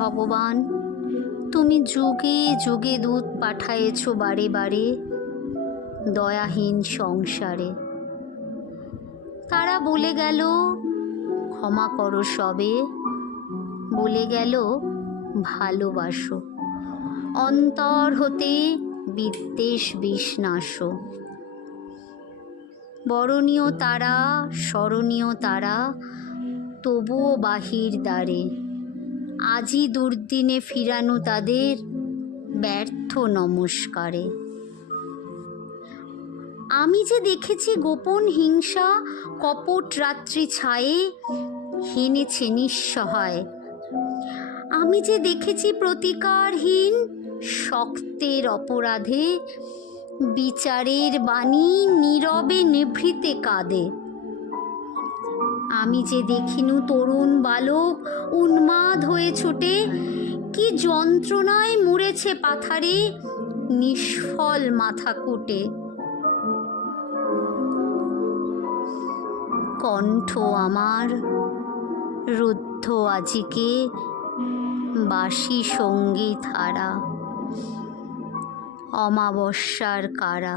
ভগবান, তুমি যুগে যুগে দূত পাঠায়েছ বারে বারে দয়াহীন সংসারে। তারা বলে গেল ক্ষমা করো সবে, বলে গেল ভালোবাসো, অন্তর হতে বিদ্বেষ বিষ বরণীয় তারা স্মরণীয় তারা, তবুও বাহির দ্বারে আজি দুর্দিনে ফিরানো তাদের ব্যর্থ নমস্কারে। আমি যে দেখেছি গোপন হিংসা কপট রাত্রি ছায়ে হেনেছে নিঃসহায়। আমি যে দেখেছি প্রতিকারহীন শক্তের অপরাধে বিচারের বাণী নীরবে নিভৃতে কাঁদে। আমি যে দেখিনু তরুণ বালক উন্মাদ হয়ে ছোটে, কি যন্ত্রণায় মুড়েছে পাথারে নিষ্ফল মাথা কুটে। কণ্ঠ আমার রুদ্ধ আজিকে বাসি সঙ্গীত হারা, অমাবস্যার কারা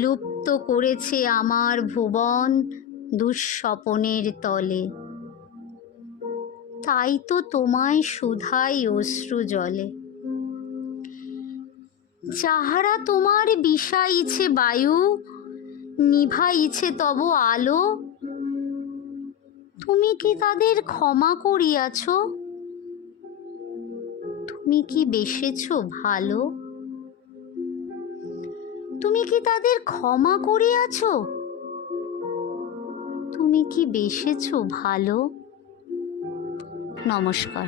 লুপ্ত করেছে আমার ভুবন দুঃস্বপনের তলে। তাই তো তোমায় শুধাই অশ্রু জলে। যাহারা তোমার বিষাইছে বায়ু, নিভাইছে তব আলো, তুমি কি তাদের ক্ষমা করিয়াছ? তুমি কি বেসেছ ভালো? তুমি কি তাদের ক্ষমা করিয়াছ? তুমি কি বেসেছ ভালো? নমস্কার।